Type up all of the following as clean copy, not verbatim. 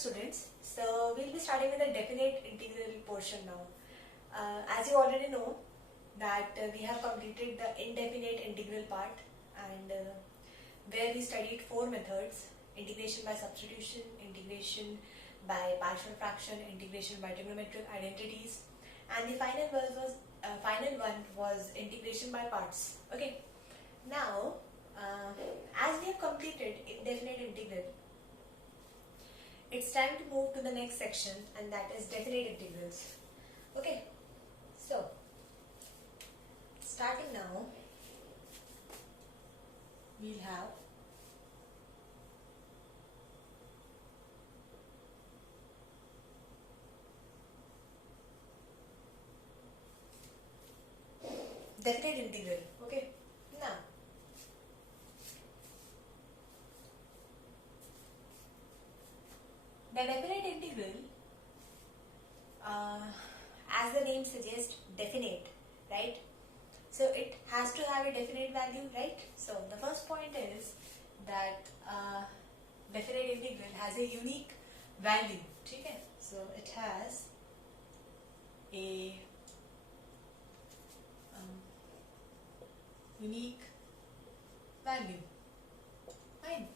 students. So we'll be starting with the definite integral portion now. As you already know that we have completed the indefinite integral part, and where we studied four methods: integration by substitution, integration by partial fraction, integration by trigonometric identities, and the final one was integration by parts. Okay. Now, as we have completed indefinite integral, it's time to move to the next section, and that is definite integrals. Okay, so starting now, we'll have definite integral. Okay, now the definite integral, as the name suggests, definite, right? So it has to have a definite value, right? So the first point is that definite integral has a unique value. Okay? So it has a unique value. Fine.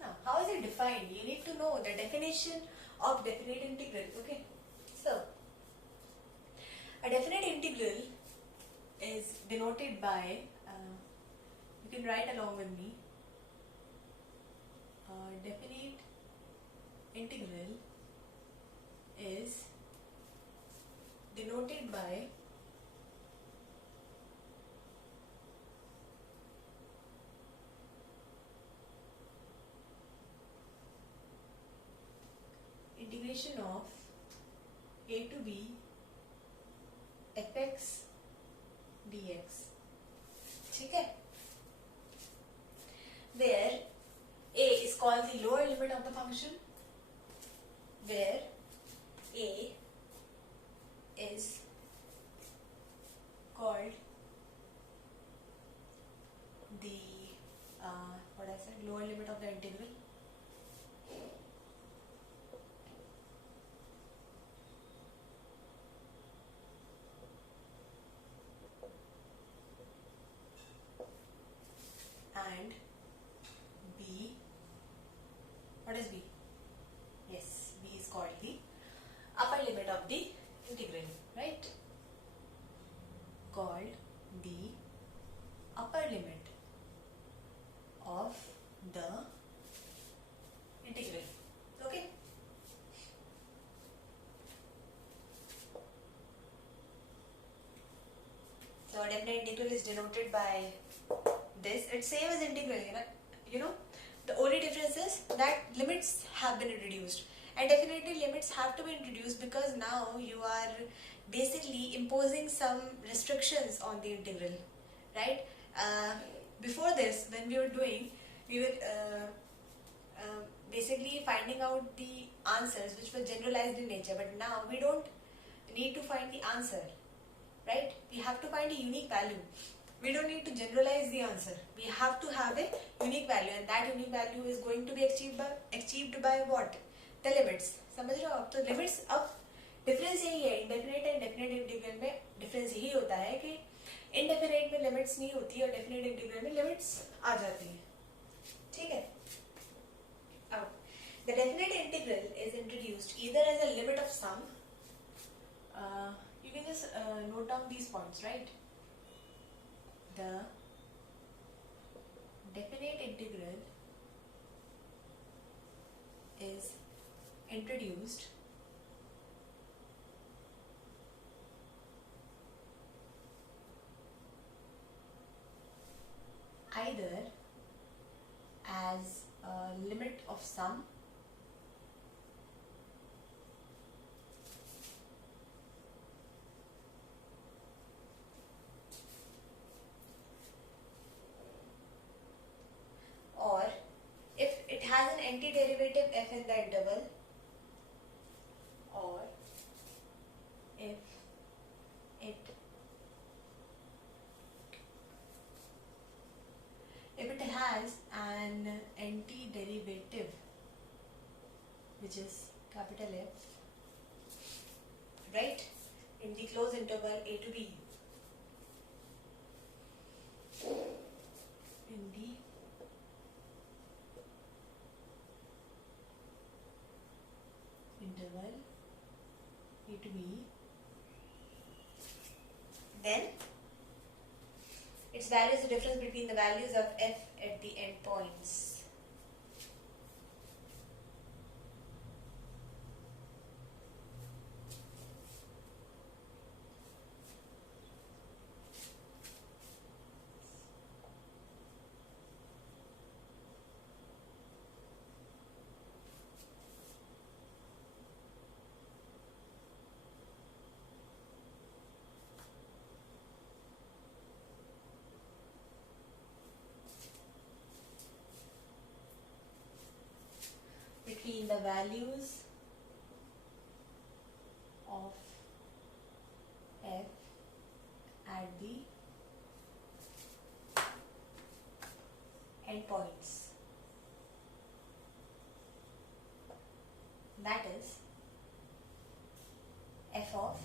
Now, how is it defined? You need to know the definition of definite integral. Okay. So, a definite integral is denoted by, you can write along with me, definite integral is denoted by integration of a to b fx dx. Okay? Where a is called the lower limit of the function, where a is called the lower limit of the integral, and b, what is b? Yes, b is called the upper limit of the integral, right? Called the upper limit of the integral. Okay? So definite integral is denoted by this. It's same as integral, you know. The only difference is that limits have been introduced, and definitely limits have to be introduced because now you are basically imposing some restrictions on the integral, right? Before this, when we were doing, we were basically finding out the answers which were generalized in nature, but now we don't need to find the answer, right? We have to find a unique value. We don't need to generalize the answer. We have to have a unique value, and that unique value is going to be achieved by what? The limits. समझ रहे हो आप? तो limits अब difference यही है, indefinite and definite integral में difference यही होता है कि indefinite में limits नहीं होती और definite integral में limits आ जाती हैं. ठीक है? अब the definite integral is introduced either as a limit of sum. You can just note down these points, right? The definite integral is introduced either as a limit of sum or if it has an antiderivative f in the interval, or if it has an antiderivative which is capital F, right, in the closed interval a to b, in the interval a to b, then its value is the difference between the values of f at the endpoints. Between the values of f at the endpoints. That is f of,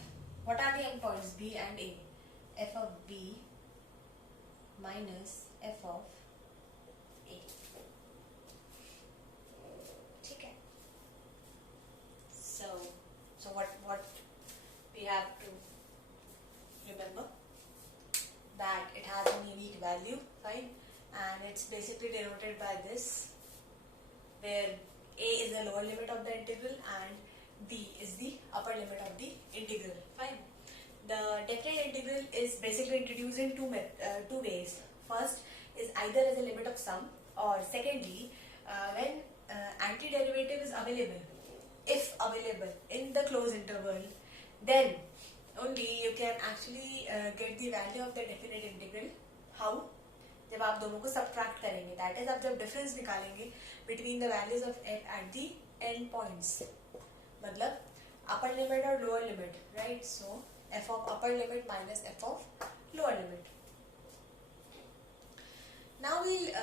what are the endpoints? B and A. F of B minus f of A. Okay. So what we have to remember, that it has a unique value, fine, and it's basically denoted by this, where A is the lower limit of the integral and B is the upper limit of the integral, fine. The definite integral is basically introduced in two ways. First is either as a limit of sum, or secondly when antiderivative is available. If available in the closed interval, then only you can actually get the value of the definite integral. How? जब आप दोनों को subtract करेंगे, that is आप जब difference निकालेंगे between the values of f at the end points, मतलब upper limit और lower limit, right? So f of upper limit minus f of lower limit. Now we'll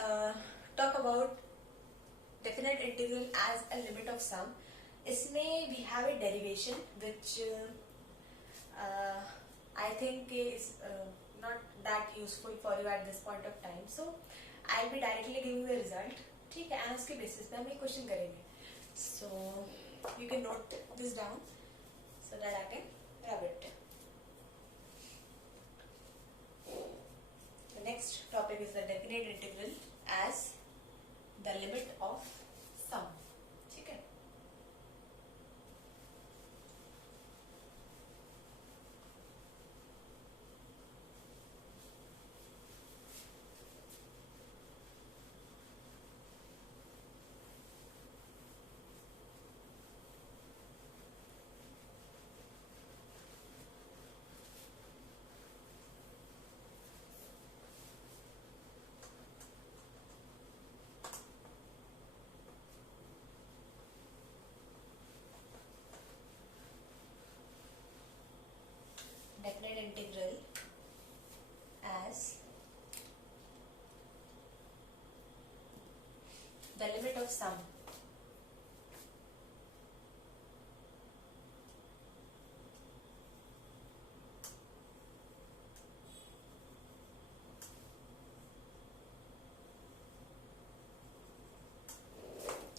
talk about definite integral as a limit of sum. इसमें we have a derivation which I think is not that useful for you at this point of time. So I'll be directly giving the result. ठीक है, and उसके basis पे हम एक question करेंगे. So you can note this down so that I can rub it. The next topic is the definite integral as the limit of sum. ठीक है. Definite integral as the limit of sum.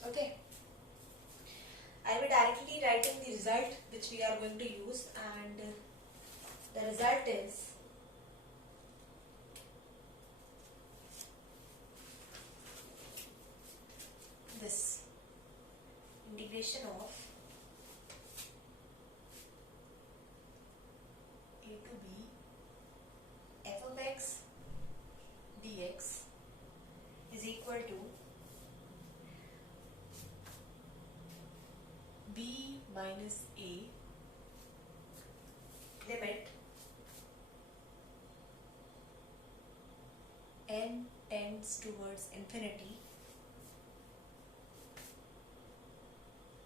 Okay. I will be directly writing the result which we are going to use, and the result is this: integration of a to b f of x dx is equal to b minus a limit n tends towards infinity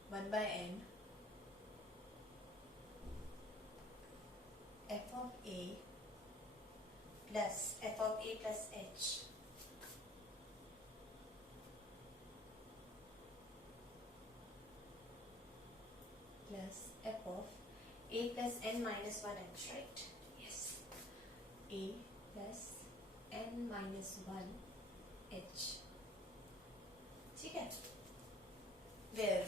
1 by n f of a plus f of a plus h plus n minus 1h, right? Yes. A plus n minus 1h. ठीक है? Where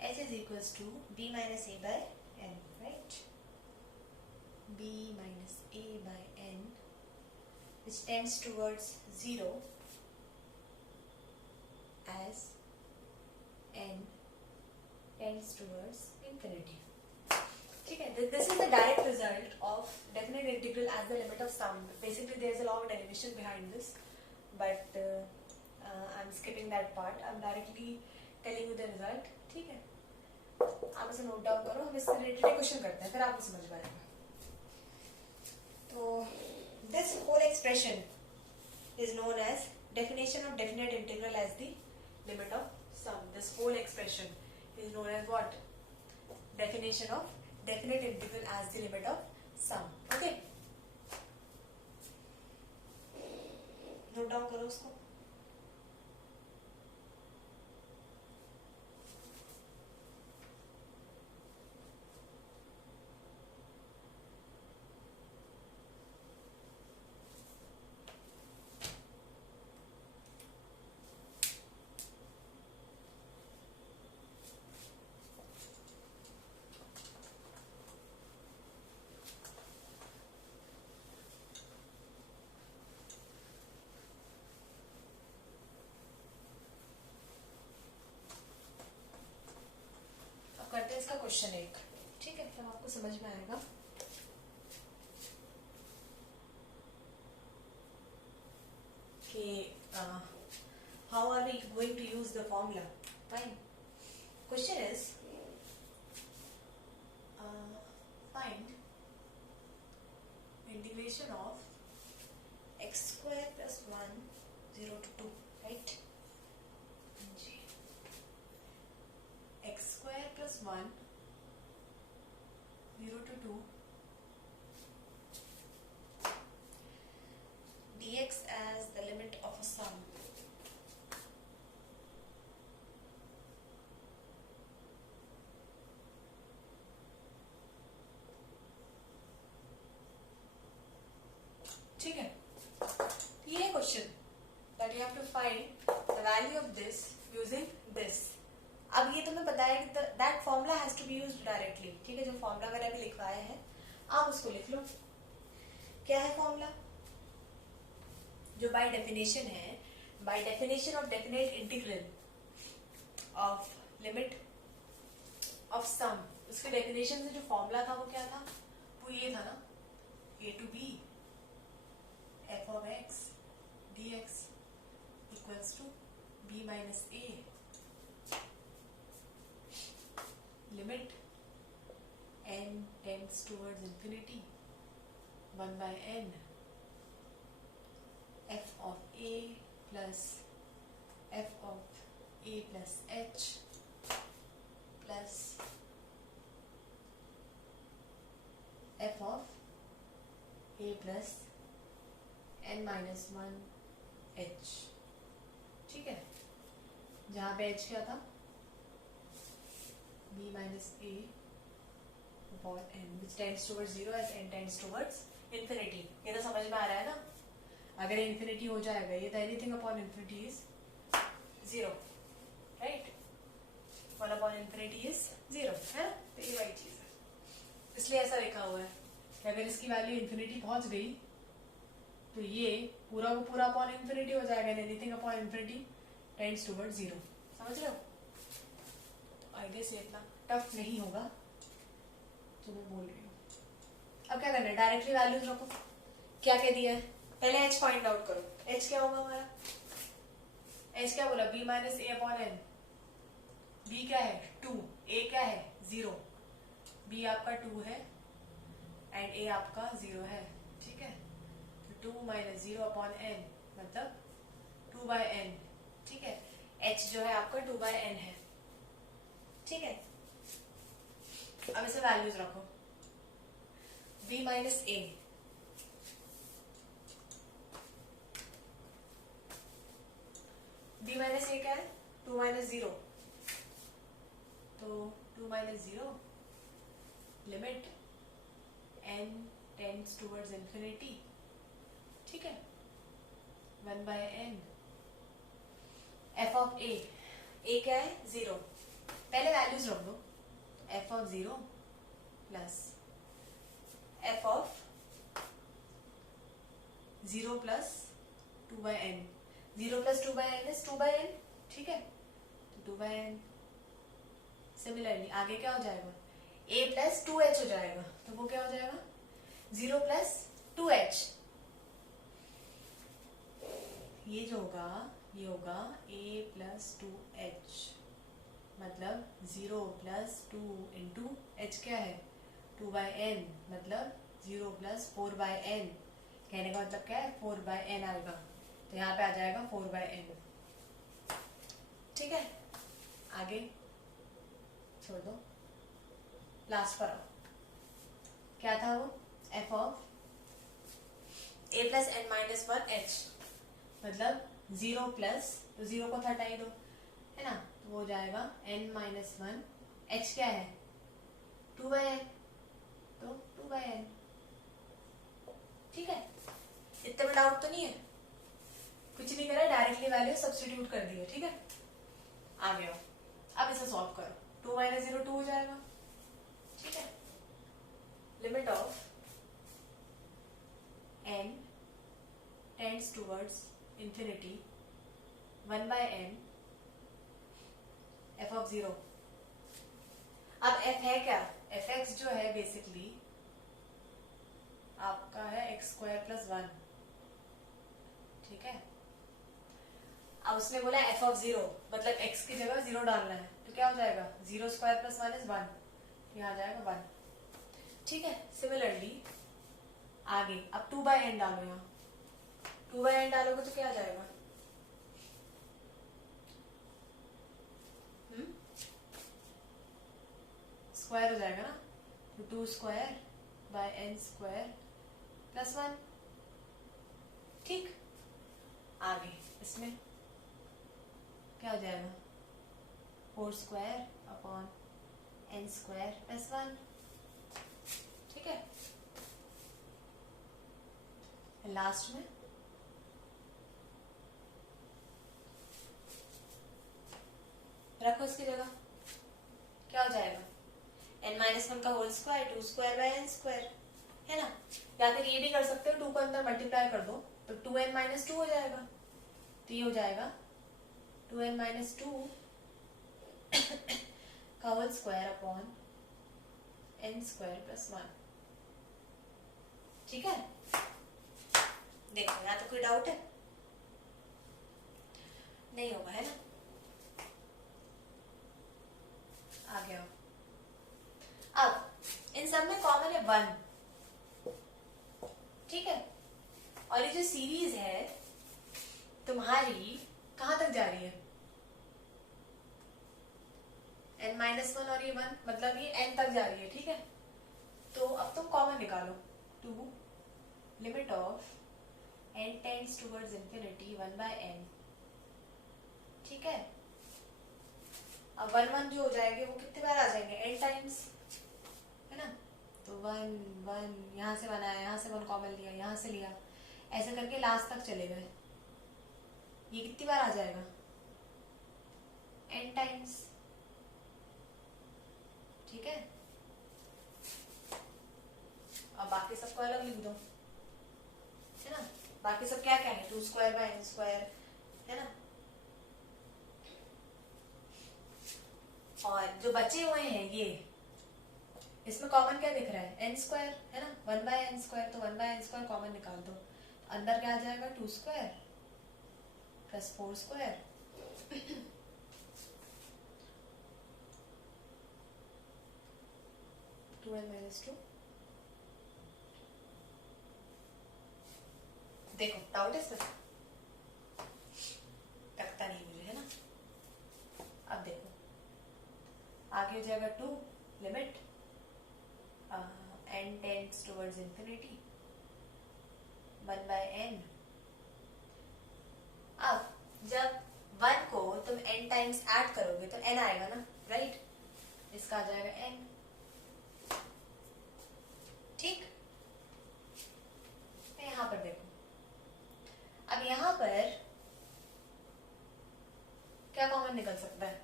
h is equals to b minus a by n, right? b minus a by n, which tends towards 0 as n tends towards infinity. ठीक है? This is the direct result of definite integral as the limit of sum. Basically, there is a long derivation behind this, but I'm skipping that part. I'm directly telling you the result. ठीक है? आप इसे note down करो. हम इससे related question करते हैं, फिर आपको समझ में आएगा. तो this whole expression is known as definition of definite integral as the limit of sum. This whole expression is known as what? Definition of definite integral as the limit of sum. Okay? Note down करो उसको. करते हैं इसका question एक. ठीक है? तब आपको समझ में आएगा. कि how are we going to use the formula? Fine. Question is find integration of x square plus 1 0 to 2, right? X square plus 1 0 to 2 dx as the limit of a sum. ठीक है? ये question that you have to find the value of this using this. अब ये तुम्हें पता है कि that formula has to be used directly. ठीक है? जो फॉर्मूला मैंने अभी लिखवाया है आप उसको लिख लो. क्या है फॉर्मूला? जो बाय डेफिनेशन है, by definition of definite integral of limit of sum, उसके डेफिनेशन से जो फॉर्मूला था वो क्या था? वो ये था ना, a to b f of x dx equals to b minus a limit n tends towards infinity 1 by n f of a plus f of a plus h plus f of a plus n minus 1 h. ठीक है? जहाँ पे h क्या था? b minus a upon n which tends towards 0 as n tends towards infinity. ये तो समझ में आ रहा है ना? अगर infinity हो जाएगा ये तो anything upon infinity is 0, right? 1 upon infinity is 0, है? तो ये वही चीज है. इसलिए ऐसा लिखा हुआ है कि अगर इसकी वैल्यू infinity पहुंच गई तो ये पूरा को पूरा upon infinity हो जाएगा. anything upon infinity tends towards 0. समझ रहे हो? आई गेस ये इतना टफ नहीं होगा जो मैं बोल रही हूँ. अब क्या करना है? डायरेक्टली वैल्यूज रखो. क्या कह दिया है? पहले h फाइंड आउट करो. h क्या होगा हमारा? h क्या बोला? b माइनस ए अपॉन एन. b क्या है? 2. a क्या है? 0. b आपका 2 है एंड a आपका 0 है. ठीक है? तो 2 माइनस 0 अपॉन n मतलब 2 बाय n. ठीक है? h जो है आपका 2 बाय n है. ठीक है? अब इसे वैल्यूज रखो. b minus a, b minus a क्या है? 2 माइनस 0, तो 2 minus 0 limit n tends towards infinity, ठीक है, 1 by n f of a क्या है 0, पहले वैल्यूज रख दो, f of 0 plus f of 0 plus 2 by n, 0 plus 2 by n is 2 by n, ठीक है, तो 2 बाय n। सिमिलरली आगे क्या हो जाएगा, a प्लस 2h हो जाएगा, तो वो क्या हो जाएगा 0 प्लस 2h, ये जो होगा ये होगा a प्लस 2h, मतलब 0 प्लस 2 इंटू h क्या है 2 बाय n, मतलब 0 प्लस 4 बाय n, कहने का मतलब क्या है 4 बाय n आएगा, तो यहाँ पे आ जाएगा 4 बाय n, ठीक है। आगे छोड़ दो, लास्ट पर आओ, क्या था वो f of a plus n minus 1h, मतलब 0 प्लस, तो 0 को हटाई दो, है ना, तो वो हो जाएगा n माइनस 1, h क्या है 2 बाय n, तो 2 बाय n, ठीक है। इतने में डाउट तो नहीं है, कुछ नहीं करा, डायरेक्टली वैल्यू सब्स्टिट्यूट कर दी है, ठीक है। आ गया, अब इसे सॉल्व करो, 2 माइनस 0 2 हो जाएगा, ठीक है। Limit of n tends towards infinity 1 by n f of 0, अब f है क्या, fx जो है बेसिकली आपका है x स्क्वायर प्लस 1, ठीक है। अब उसने बोला f ऑफ 0, मतलब x की जगह 0 डालना है, तो क्या हो जाएगा 0 स्क्वायर प्लस 1 इज 1, यहाँ आ जाएगा 1, ठीक है। सिमिलरली आगे अब 2 बाय n डालो, यहाँ 2 बाय n डालोगे तो क्या आ जाएगा, स्क्वायर हो जाएगा ना, तो 2 square by n square plus 1, ठीक। आगे इसमें क्या हो जाएगा 4 square upon n square plus 1, ठीक है। लास्ट में रखो इसकी जगह, क्या हो जाएगा n माइनस 1 का whole square 2 square by n square, है ना, या फिर ये भी कर सकते हो 2 को अंदर मल्टीप्लाई कर दो, तो 2n माइनस 2 हो जाएगा, तो ये हो जाएगा 2n माइनस 2 का whole square upon n square plus 1, ठीक है। देखो यहाँ तो कोई डाउट है नहीं होगा, है ना। आ गया, अब इन सब में कॉमन है 1, ठीक है। और ये जो सीरीज है तुम्हारी कहां तक जा रही है, n माइनस 1 और ये 1, मतलब ये n तक जा रही है, ठीक है। तो अब तुम कॉमन निकालो, 2 limit of n tends towards infinity 1 by n, ठीक है। अब 1 1 जो हो जाएंगे वो कितने बार आ जाएंगे n टाइम्स, है ना, तो 1 1 यहाँ से 1 आया, यहाँ से 1 कॉमन लिया, यहाँ से लिया, ऐसे करके लास्ट तक चले गए, ये कितनी बार आ जाएगा n टाइम्स, ठीक है। अब बाकी सबको अलग लिख दो, है ना, बाकी सब क्या क्या है 2 स्क्वायर बाय n स्क्वायर, है ना। और जो बचे हुए हैं ये, इसमें कॉमन क्या दिख रहा है n स्क्वायर, है ना, 1 बाय n स्क्वायर, तो 1 बाय n स्क्वायर कॉमन निकाल दो, अंदर क्या आ जाएगा 2 square plus 4 square to n minus 2। देखो डाउट है सर, लगता नहीं मुझे, है ना। अब देखो आगे हो जाएगा 2 limit n tends towards infinity 1 by n। अब जब 1 को तुम n टाइम्स n आएगा ना, राइट, इसका आ जाएगा n, ठीक। यहां पर देखो, अब यहां पर क्या कॉमन निकल सकता है?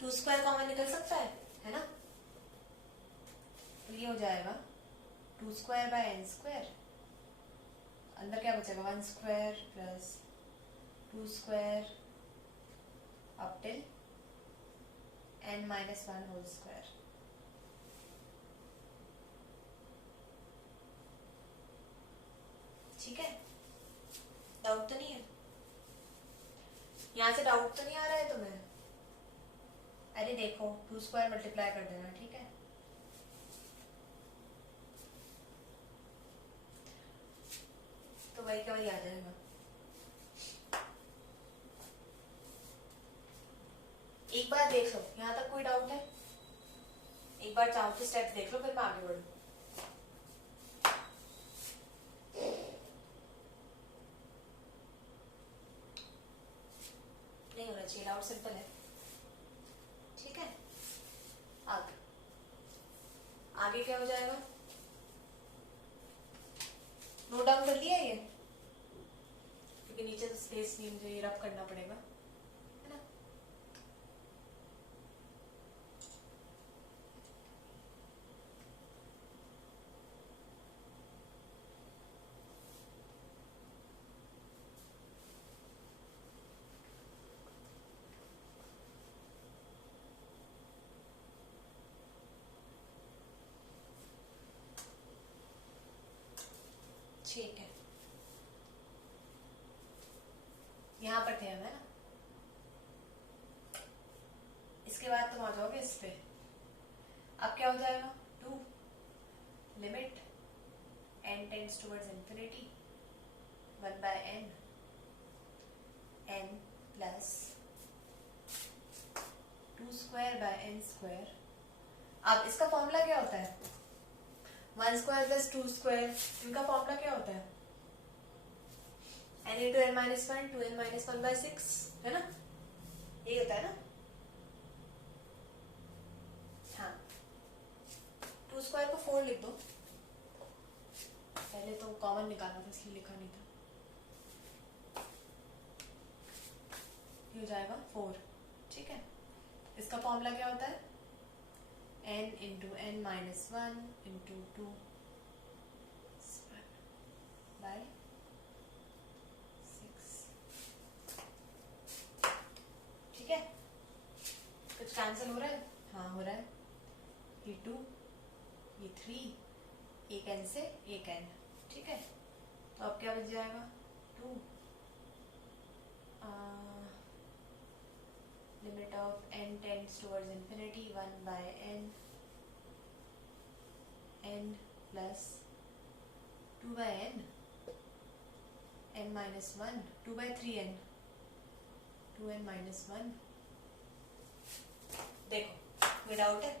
2 स्क्वायर कॉमन निकल सकता है ना? तो ये हो जाएगा 2 स्क्वायर बाय n स्क्वायर, अंदर क्या बचेगा 1 square plus 2 square up till n minus 1 whole square. ठीक है, डाउट तो नहीं है? यहां से डाउट तो नहीं आ रहा है तुम्हें? अरे देखो 2 स्क्वायर मल्टीप्लाई कर देना, ठीक है, तो वही का वही आ जाएगा। एक बार देख लो, यहां तक कोई डाउट है? एक बार चाहो तो स्टेप देख लो, फिर मैं आगे बढ़ू। नहीं होना चाहिए, डाउट सिंपल है, ठीक है। आगे आगे क्या हो जाएगा? नोट डाउन कर लिया ये? क्योंकि नीचे तो स्पेस नहीं, मुझे ये रब करना पड़ेगा, है ना। ठीक है, यहां पर थे हम, है ना। इसके बाद तुम आ जाओगे इस पे। अब क्या हो जाएगा? 2 limit n tends towards infinity 1 by n plus 2 square by n square. अब इसका फॉर्मूला क्या होता है? 1 स्क्वायर प्लस 2 स्क्वायर, इनका फॉर्मूला क्या होता है? n into n minus 1 2n minus 1 by 6, है ना, ये होता है ना। हाँ, 2 स्क्वायर को 4 लिख दो, पहले तो कॉमन निकालना था इसलिए लिखा नहीं था। ये हो जाएगा 4, ठीक है। इसका फॉर्मूला क्या होता है? n into n minus 1 into 2 by 6, ठीक है। कुछ कैंसिल हो रहा है? हाँ हो रहा है, ये 2 ये 3, एक n से एक n, ठीक है। तो अब क्या बच जाएगा? 2 limit of n tends towards infinity 1 by n plus 2 by n minus 1 2 by 3n 2n minus 1। देखो कोई डाउट है?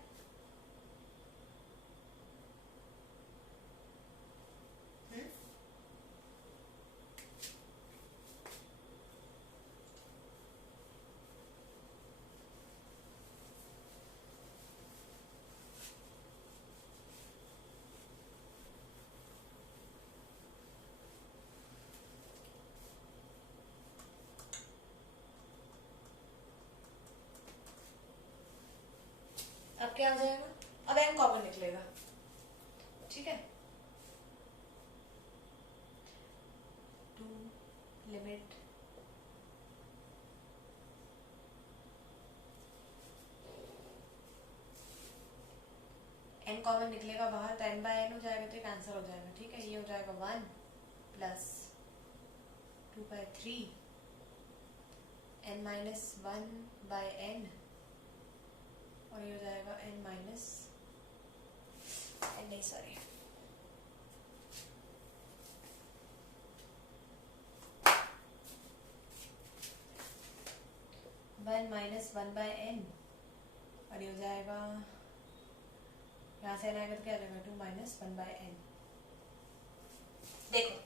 अब क्या आ जाएगा? अब n कॉमन निकलेगा, ठीक है। 2 लिमिट n कॉमन निकलेगा बाहर, तो n बाय n हो जाएगा, तो ये कैंसिल हो जाएगा, ठीक है। ये हो जाएगा 1 plus 2 by 3 n minus 1 by n, और ये हो जाएगा n माइनस n नहीं सॉरी 1 माइनस 1 बाय n, और ये हो जाएगा, यहाँ से n आएगा तो क्या आ जाएगा 2 माइनस 1 बाय n। देखो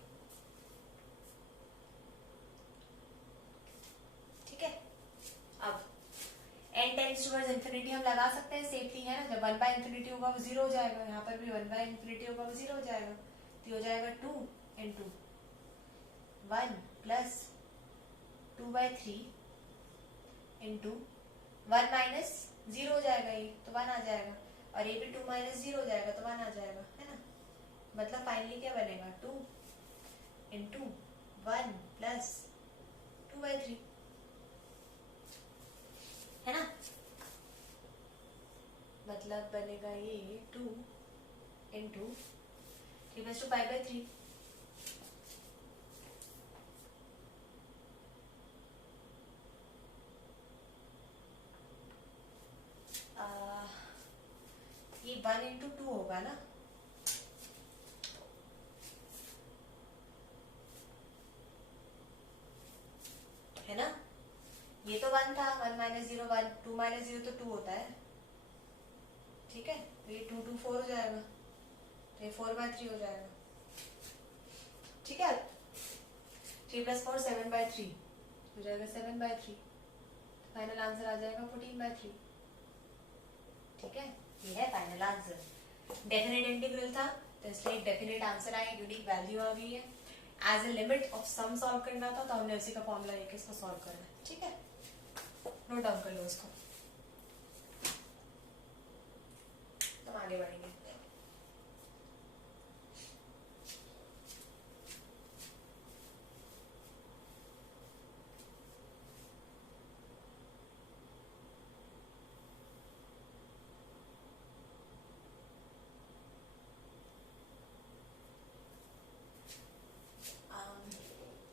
इंफिनिटी हम लगा सकते हैं सेफली, है ना। जब 1 बाय इंफिनिटी होगा वो 0 हो जाएगा, यहाँ पर भी 1 बाय इंफिनिटी होगा वो 0 हो जाएगा, तो ये हो जाएगा 2 इंटू 1 प्लस 2/3 इंटू 1 माइनस 0 हो जाएगा, ये तो 1 आ जाएगा, और ये भी 2 माइनस 0 हो जाएगा तो 1 आ जाएगा, है ना। मतलब फाइनली क्या बनेगा, 2 इंटू 1 प्लस 2/3, है ना। मतलब बनेगा ये 2 इंटू 3/5/3, ये 1 इंटू 2 होगा ना, है ना। ये तो 1 था, 1 माइनस 0 1, 2 माइनस 0 तो 2 होता है, ठीक है। तो ये 2 2 4 हो जाएगा, तो ये 4/3 हो जाएगा, ठीक है। 3 + 4 7/3 हो जाएगा, 7/3, फाइनल आंसर आ जाएगा 14/3, ठीक है। ये है फाइनल आंसर। डेफिनेट इंटीग्रल था तो इसलिए डेफिनेट आंसर आया, यूनिक वैल्यू आ गई है। As a limit of sum solve करना था तो हमने उसी का फॉर्मूला लेके इसको सॉल्व करना है, ठीक है। नोट डाउन कर लो इसको, तो आगे बढ़ेंगे।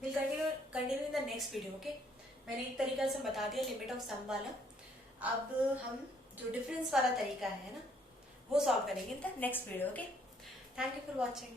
Will continue in the next video, okay. मैंने एक तरीका से बता दिया लिमिट ऑफ सम वाला, अब हम जो डिफरेंस वाला तरीका है ना वो सॉल्व करेंगे in the next video, okay. Thank you for watching.